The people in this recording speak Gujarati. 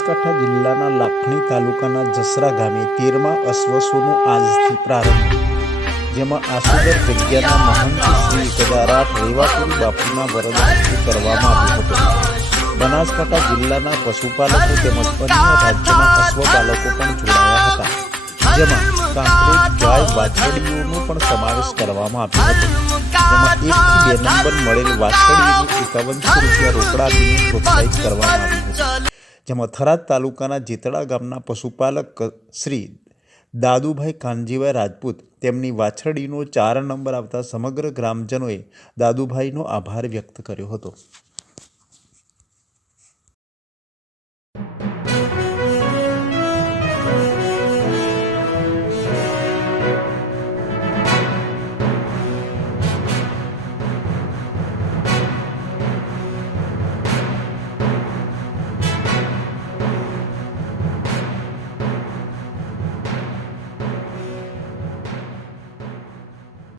બનાસકાંઠા જિલ્લાના લાખણી તાલુકાના જસરા ગામે 13મા અશ્વસોનો આજથી પ્રારંભ, જેમાં આસુદર જગ્યાના મહંત શ્રી ગદારાઠ રેવાપુરી બાપુના વરદ હસ્તે કરવામાં આવ્યું હતું। બનાસકાંઠા જિલ્લાના પશુપાલકો તેમજ અન્ય રાજ્યના અશ્વપાલકો પણ જોડાયા હતા, જેમાં કાંકરેજ ગાય વાછરડીઓનો પણ સમાવેશ કરવામાં આવ્યો હતો। જેમાં 1 થી 2 નંબર મળેલ વાછરડીઓને 5100 રૂપિયા રોકડા આપીને પ્રોત્સાહિત કરવામાં આવ્યું હતું। જેમાં થરાદ તાલુકાના જેતડા ગામના પશુપાલક શ્રી દાદુભાઈ કાનજીભાઈ રાજપૂત તેમની વાછરડીનો 4 નંબર આવતા સમગ્ર ગ્રામજનોએ દાદુભાઈનો આભાર વ્યક્ત કર્યો હતો।